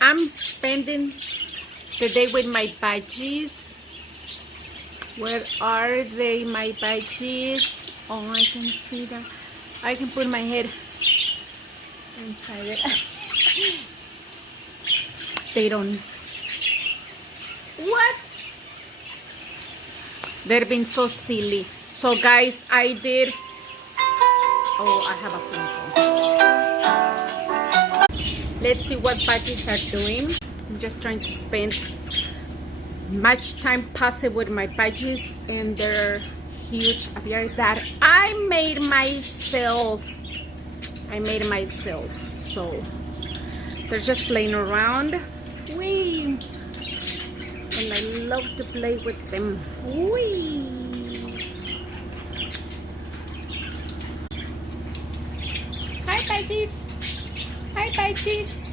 I'm spending the day with my budgies. Where are they, my budgies? Oh, I can see that. I can put my head inside it. They don't. What? They're being so silly. So guys, I did. Oh, I have a phone call. Let's see what budgies are doing. I'm just trying to spend much time possible with my budgies, and they're huge beer that I made myself. So they're just playing around. Whee! And I love to play with them. Whee! Hi budgies! Hi budgies!